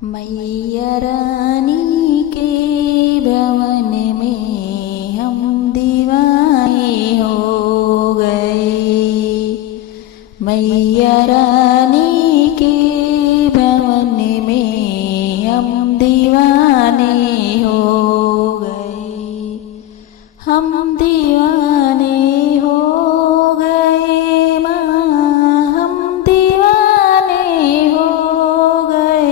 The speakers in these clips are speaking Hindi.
मैया रानी के भवन में हम दीवाने हो गए। मैया रानी के भवन में हम दीवाने हो गए। हम दीवाने हो गए माँ, हम दीवाने हो गए।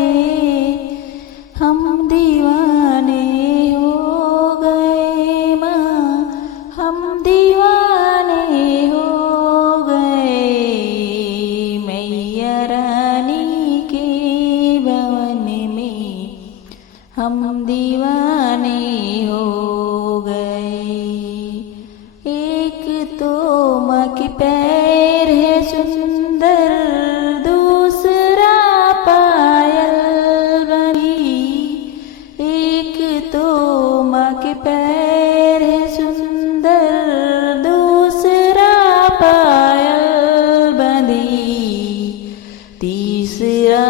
हम दीवाने हो गए माँ, हम दीवाने हो गए। मैया रानी के भवन में हम दीवाने हो गए। एक तो माँ के पैर है सुंदर, दूसरा पायल बनी। एक तो माँ के पैर है सुंदर, दूसरा पायल बंधी। तीसरा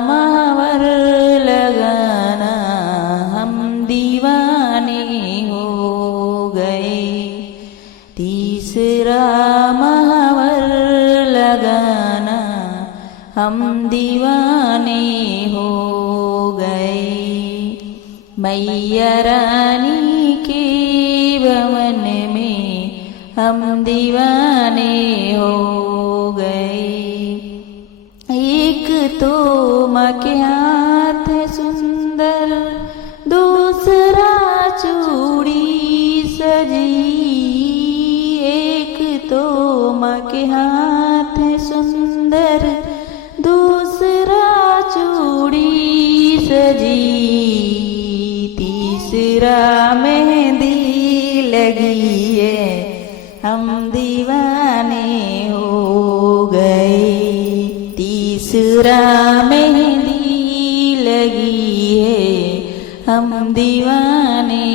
महावर लगाना हम दीवाने हो गए। तीसरा महावर लगाना हम दीवाने हो गए। मैया रानी के भवन में हम दीवाने हो गए। एक तो माँ के हाथ है सुंदर, दूसरा चूड़ी सजी। एक तो माँ के हाथ है सुंदर, दूसरा चूड़ी सजी। तीसरा मेहंदी लगी है, हम दीवाने हो गए। तीसरा मेहंदी लगी है, हम दीवाने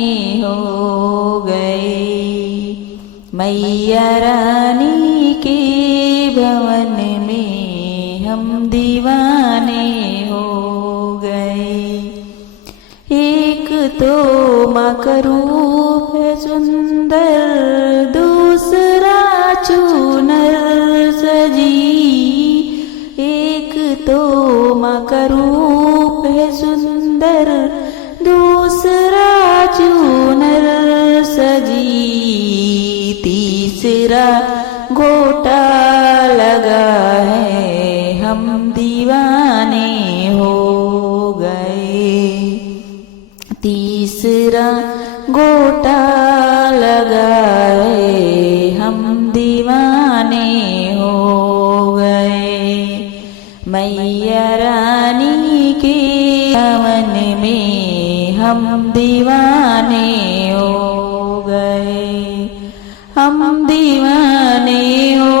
हो गए। मैया रानी के भवन में हम दीवाने हो गए। एक तो माँ का रूप है सुंदर, दूसरा चूनर सजी। एक तो माँ का रूप है सुंदर, दूसरा चूनर सजी। तीसरा गोटा लगा है, हम दीवाने हो गए। तीसरा गोटा लगा है, हम दीवाने हो गए। मैया रानी के भवन में हम दीवाने हो गए। हम दीवाने हो